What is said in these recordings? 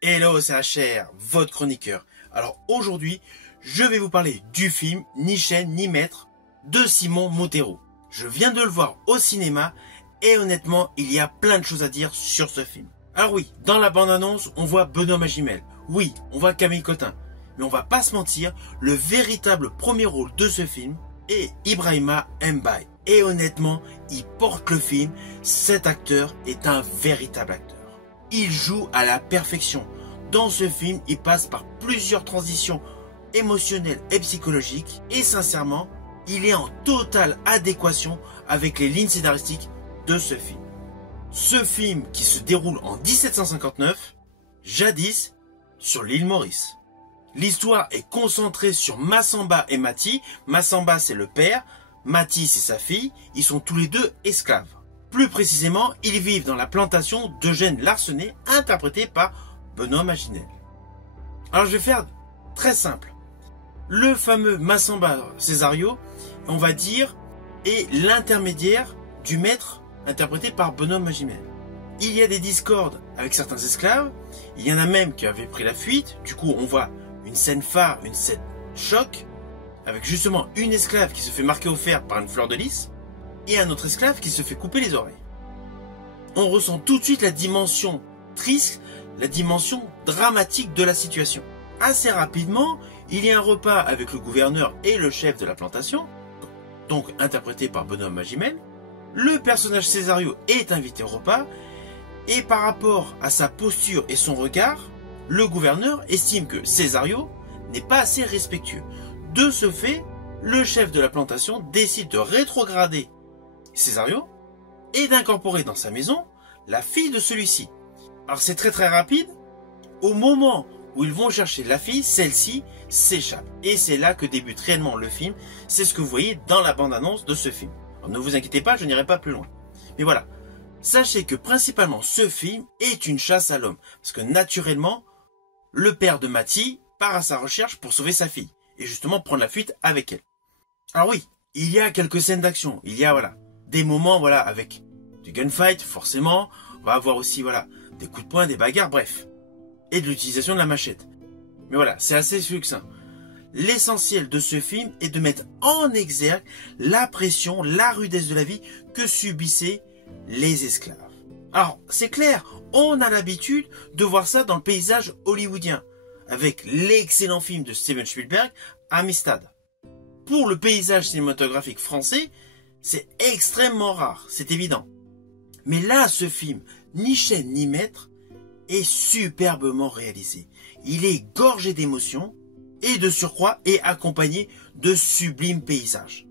Hello, c'est HR, votre chroniqueur. Alors aujourd'hui, je vais vous parler du film Ni chaîne ni maître de Simon Montero. Je viens de le voir au cinéma et honnêtement, il y a plein de choses à dire sur ce film. Alors oui, dans la bande-annonce, on voit Benoît Magimel. Oui, on voit Camille Cotin. Mais on va pas se mentir, le véritable premier rôle de ce film est Ibrahima Mbaye. Et honnêtement, il porte le film. Cet acteur est un véritable acteur. Il joue à la perfection. Dans ce film, il passe par plusieurs transitions émotionnelles et psychologiques. Et sincèrement, il est en totale adéquation avec les lignes scénaristiques de ce film. Ce film qui se déroule en 1759, jadis sur l'île Maurice. L'histoire est concentrée sur Massamba et Mati. Massamba, c'est le père. Mati, c'est sa fille. Ils sont tous les deux esclaves. Plus précisément, ils vivent dans la plantation d'Eugène Larsenet, interprété par Benoît Magimel. Alors je vais faire très simple. Le fameux Massamba Césario, on va dire, est l'intermédiaire du maître, interprété par Benoît Magimel. Il y a des discordes avec certains esclaves. Il y en a même qui avaient pris la fuite. Du coup, on voit une scène phare, une scène choc, avec justement une esclave qui se fait marquer au fer par une fleur de lys, et un autre esclave qui se fait couper les oreilles. On ressent tout de suite la dimension triste, la dimension dramatique de la situation. Assez rapidement, il y a un repas avec le gouverneur et le chef de la plantation, donc interprété par Benoît Magimel. Le personnage Césario est invité au repas, et par rapport à sa posture et son regard, le gouverneur estime que Césario n'est pas assez respectueux. De ce fait, le chef de la plantation décide de rétrograder Césario et d'incorporer dans sa maison la fille de celui-ci. Alors c'est très rapide. Au moment où ils vont chercher la fille, celle-ci s'échappe. Et c'est là que débute réellement le film. C'est ce que vous voyez dans la bande-annonce de ce film. Alors ne vous inquiétez pas, je n'irai pas plus loin. Mais voilà, sachez que principalement ce film est une chasse à l'homme. Parce que naturellement, le père de Mati part à sa recherche pour sauver sa fille. Et justement prendre la fuite avec elle. Alors oui, il y a quelques scènes d'action. Il y a des moments avec du gunfight, forcément. On va avoir aussi des coups de poing, des bagarres, bref. Et de l'utilisation de la machette. Mais voilà, c'est assez succinct. L'essentiel de ce film est de mettre en exergue la pression, la rudesse de la vie que subissaient les esclaves. Alors, c'est clair, on a l'habitude de voir ça dans le paysage hollywoodien, avec l'excellent film de Steven Spielberg, Amistad. Pour le paysage cinématographique français, c'est extrêmement rare, c'est évident. Mais là, ce film, Ni chaîne ni maître, est superbement réalisé. Il est gorgé d'émotions et de surcroît est accompagné de sublimes paysages.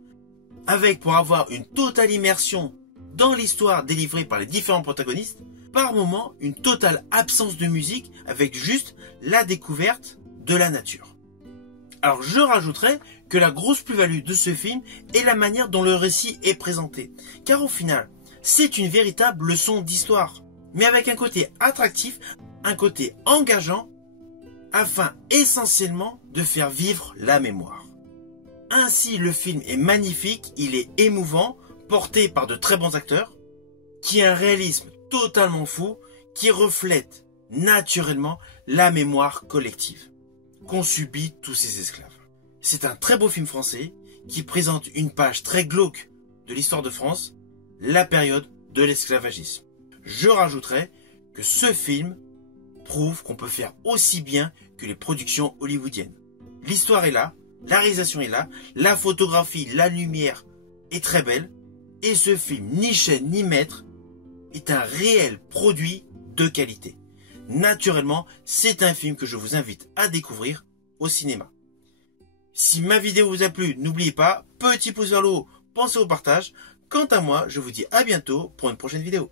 Avec, pour avoir une totale immersion dans l'histoire délivrée par les différents protagonistes, par moments une totale absence de musique avec juste la découverte de la nature. Alors je rajouterais que la grosse plus-value de ce film est la manière dont le récit est présenté. Car au final, c'est une véritable leçon d'histoire, mais avec un côté attractif, un côté engageant, afin essentiellement de faire vivre la mémoire. Ainsi, le film est magnifique, il est émouvant, porté par de très bons acteurs, qui a un réalisme totalement fou, qui reflète naturellement la mémoire collective qu'ont subi tous ces esclaves. C'est un très beau film français qui présente une page très glauque de l'histoire de France, la période de l'esclavagisme. Je rajouterai que ce film prouve qu'on peut faire aussi bien que les productions hollywoodiennes. L'histoire est là, la réalisation est là, la photographie, la lumière est très belle, et ce film, Ni chaîne ni maître, est un réel produit de qualité. Naturellement, c'est un film que je vous invite à découvrir au cinéma. Si ma vidéo vous a plu, n'oubliez pas, petit pouce vers le haut, pensez au partage. Quant à moi, je vous dis à bientôt pour une prochaine vidéo.